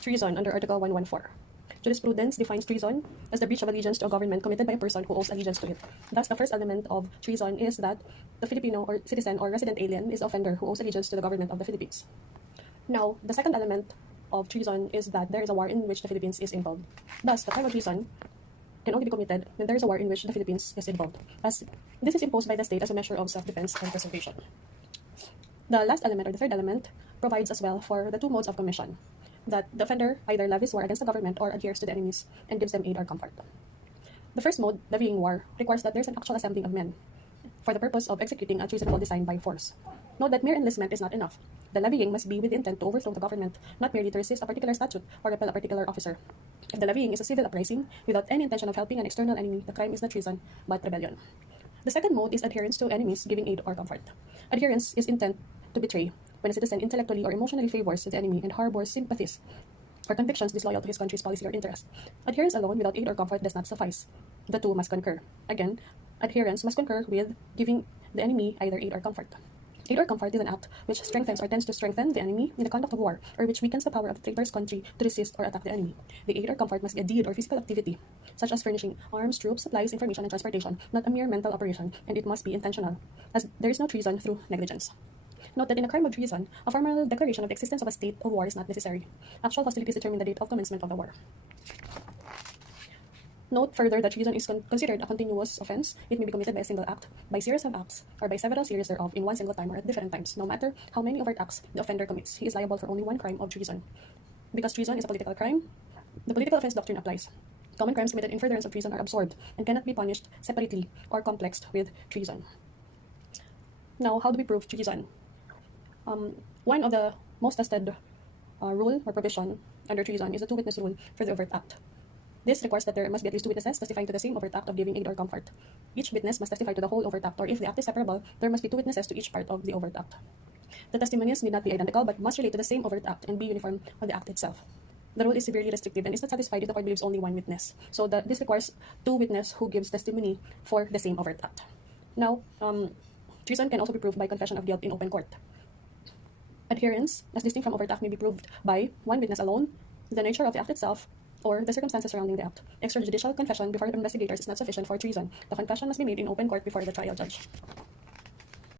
Treason under Article 114. Jurisprudence defines treason as the breach of allegiance to a government committed by a person who owes allegiance to it. Thus, the first element of treason is that the Filipino or citizen or resident alien is the offender who owes allegiance to the government of the Philippines. Now, the second element of treason is that there is a war in which the Philippines is involved. Thus, the crime of treason can only be committed when there is a war in which the Philippines is involved, as this is imposed by the state as a measure of self-defense and preservation. The last element, or the third element, provides as well for the two modes of commission, that the offender either levies war against the government or adheres to the enemies and gives them aid or comfort. The first mode, levying war, requires that there is an actual assembling of men for the purpose of executing a treasonable design by force. Note that mere enlistment is not enough. The levying must be with the intent to overthrow the government, not merely to resist a particular statute or repel a particular officer. If the levying is a civil uprising without any intention of helping an external enemy, the crime is not treason, but rebellion. The second mode is adherence to enemies giving aid or comfort. Adherence is intent to betray when a citizen intellectually or emotionally favors the enemy and harbors sympathies or convictions disloyal to his country's policy or interest. Adherence alone without aid or comfort does not suffice. The two must concur. Again, adherence must concur with giving the enemy either aid or comfort. Aid or comfort is an act which strengthens or tends to strengthen the enemy in the conduct of war, or which weakens the power of the traitor's country to resist or attack the enemy. The aid or comfort must be a deed or physical activity, such as furnishing arms, troops, supplies, information, and transportation, not a mere mental operation, and it must be intentional, as there is no treason through negligence. Note that in a crime of treason, a formal declaration of the existence of a state of war is not necessary. Actual hostilities determine the date of commencement of the war. Note further that treason is considered a continuous offense. It may be committed by a single act, by series of acts, or by several series thereof in one single time or at different times. No matter how many overt acts the offender commits, he is liable for only one crime of treason. Because treason is a political crime, the political offense doctrine applies. Common crimes committed in furtherance of treason are absorbed and cannot be punished separately or complexed with treason. Now, how do we prove treason? One of the most tested rule or provision under treason is the two-witness rule for the overt act. This requires that there must be at least two witnesses testifying to the same overt act of giving aid or comfort. Each witness must testify to the whole overt act, or if the act is separable, there must be two witnesses to each part of the overt act. The testimonies need not be identical, but must relate to the same overt act and be uniform on the act itself. The rule is severely restrictive and is not satisfied if the court believes only one witness. So this requires two witnesses who gives testimony for the same overt act. Now, treason can also be proved by confession of guilt in open court. Adherence, as distinct from overt act, may be proved by one witness alone, the nature of the act itself, or the circumstances surrounding the act. Extrajudicial confession before investigators is not sufficient for treason. The confession must be made in open court before the trial judge.